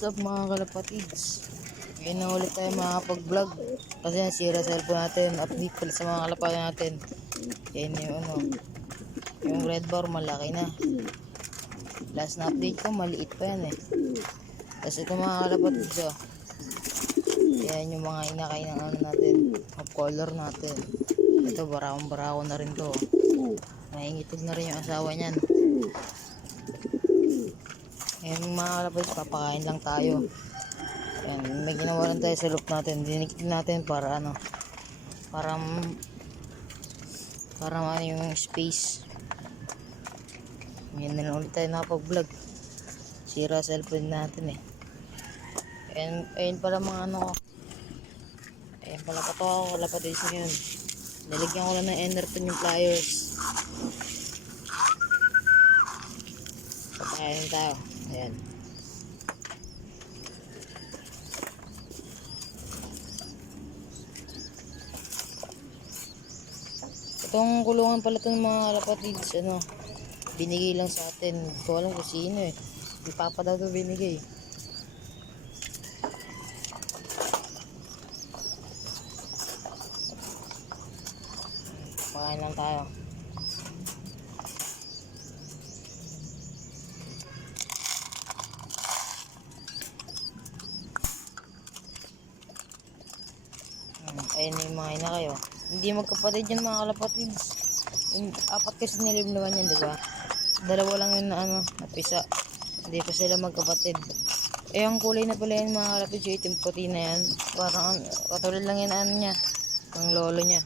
What's up mga kalapatids? Ngayon na ulit tayo makakapag-vlog kasi nasira cellphone natin. Update pala sa mga kalapatids natin. Yan yung red bar malaki na. Last na update ko maliit pa yan eh. Tapos ito mga kalapatids yan yung mga inakay ng ano natin, of color natin. Ito barakong-barako na rin to. Naingitid na rin yung asawa niyan. Ngayon mga kalapatids, papakain lang tayo. Yan, may ginawa lang tayo sa loop natin. Dinikit natin para ano, para ano yung space. Ngayon na lang ulit tayo nakapag-vlog. Sira cellphone natin eh. Ayun pala mga ano ko. Ayun pala pa to ako kalapatids ngayon. Nilagyan ko lang ng Enerton yung pliers. Papakain tayo. Ayan. Itong kulungan pala ito ng mga kalapatids, binigay lang sa atin. Hindi ko alam kung sino eh. Di papa daw ito binigay. Pakain lang tayo. Ayun yung mga ina kayo. Hindi magkapatid yan mga kalapatids. Apat kasi nilimlawan yan, diba? Dalawa lang yun na napisa. Hindi pa sila magkapatid. Eh, ang kulay na pala yan mga kalapatids, yung itim puti na yan. Parang katulad lang yan niya. Ang lolo niya.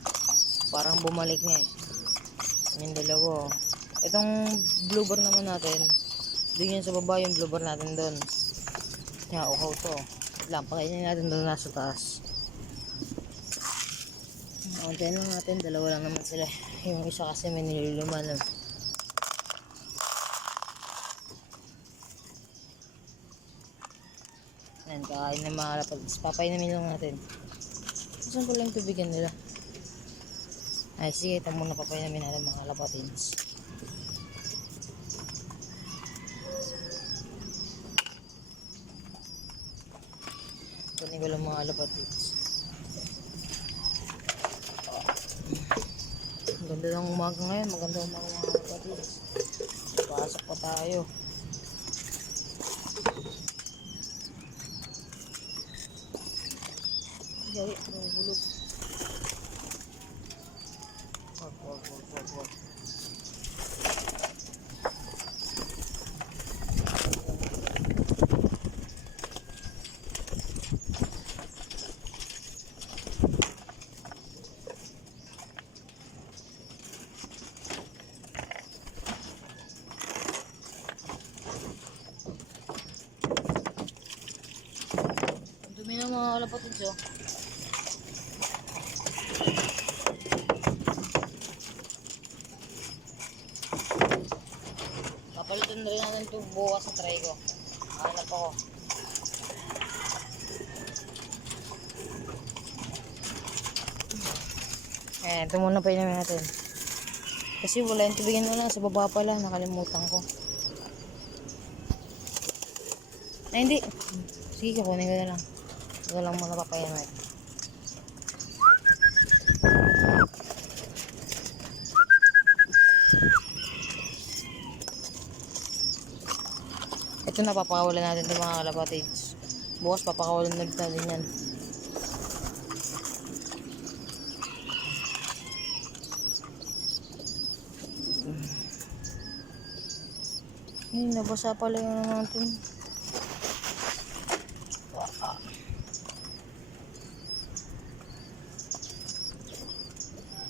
Parang bumalik niya eh. Yung dalawa. Itong blue bar naman natin. Doon yan sa baba yung blue bar natin doon. Yan, ukaw to. Pakainin natin doon nasa taas. Antayin lang natin, dalawa lang naman sila. Yung isa kasi may niluluman. Yan, kakain ng mga kalapatids. Papainamin lang natin. Saan ko lang tubigan nila? Ay, sige, ito muna papainamin natin mga kalapatids. Kunin ko lang mga kalapatids. Maganda ng umaga ngayon, maganda umaga mga kalapatids. Pasok pa tayo. Gawin, hulog. Wag. Dumi na mga kalapatids Papalitan na rin natin ito bukas sa try ko. Hanap ako. Ito muna pa inamin natin. Kasi wala yung tubigan na lang. Sa baba pala. Nakalimutan ko. Ay hindi. Sige, kukunin ko na lang. Ito lang muna papayaman. Ito na, papakawalan natin ito mga kalapatids. Bukas papakawalan na natin yan. Nabasa pala yung natin.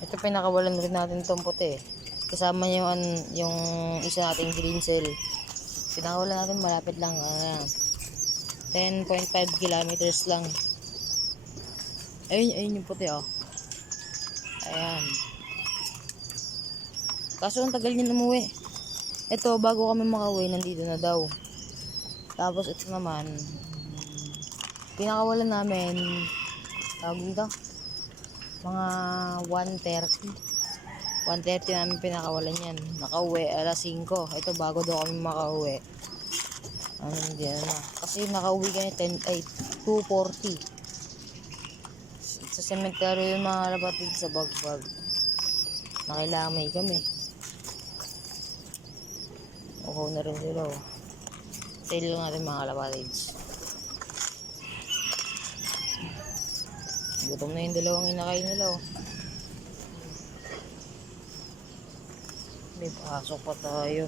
Ito pinakawalan rin natin itong puti. Kasama yung isa nating green cell. Pinakawalan natin malapit lang. 10.5 kilometers lang. Ayun yung puti Ayan. Kaso ang tagal niya umuwi. Ito bago kami makauwi nandito na daw. Tapos ito naman pinakawalan namin tawag dito mga 1:30 namin pinakawalan yan. Nakauwi alas 5. Ito bago daw kami makauwi. Ano hindi na. Kasi nakauwi ka niya 2:40. Sa sementeryo yung mga kalapatid sa bagbag. Nakilamay kami. Uhaw na rin sila oh. Tail lang natin mga kalapatids. Gutom na yung dalawang inakay nila oh. May pasok pa tayo.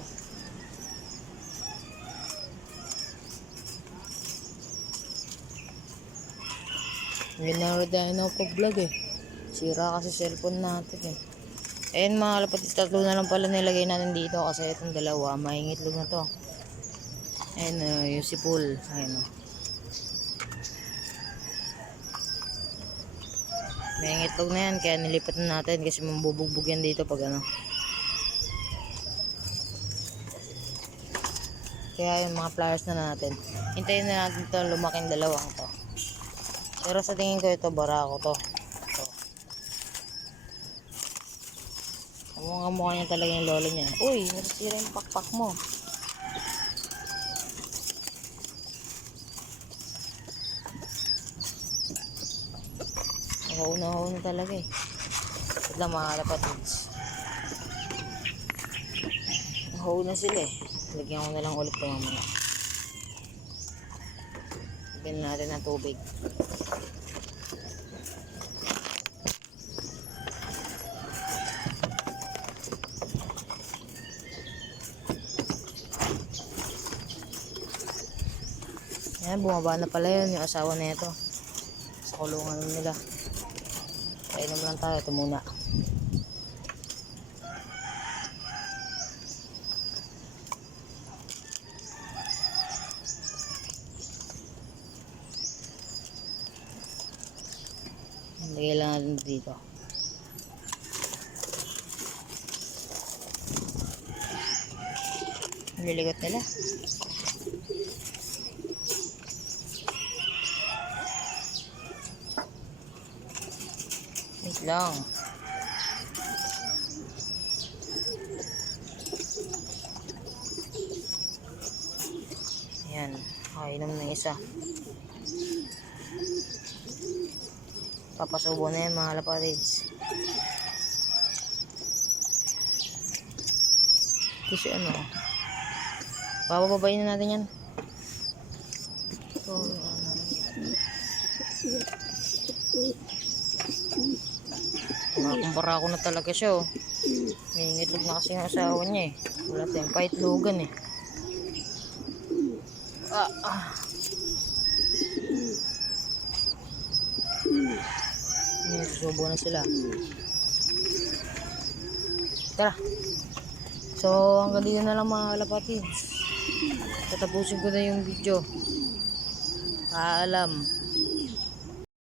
Hindi na rin tayo na pag-vlog eh. Sira kasi cellphone natin eh. Ayun mga kalapatids, tatlo na lang pala nilagay natin dito kasi itong dalawa, mahingitlog na to. Ayun yung si Paul. Ayun mahingitlog na yan kaya nilipat na natin kasi mambubugbog yan dito pag ano. Kaya yung mga flowers na natin. Hintayin na natin ito lumaking dalawang to. Pero sa tingin ko ito barako to. Ito. Mukha niya talaga yung lolo niya. Uy, nasisira yung pakpak mo. Nahaw na talaga eh. Ito lang mga kalapatids. Nahaw na sila eh. Lagyan ko na lang ulit ito mamaya. Lagyan natin ng tubig. Ayan, bumaba na pala yun yung asawa na ito. Sa kulungan nila. Kainom lang tayo. Ito muna. Lagay lang natin dito. Nililigot nila. Wait lang. Ayan. Kainom na isa. Papasubo na yan mga kalapatids. Kasi ano, papababayin na natin yan. So, kumpara ko na talaga siya oh. May ngitlog na kasi yung asawa niya eh. Wala tayong paitlogan eh. Susubo na sila. Tara. So hanggang dito na lang mga kalapatids. Tatapusin ko na yung video. Paalam.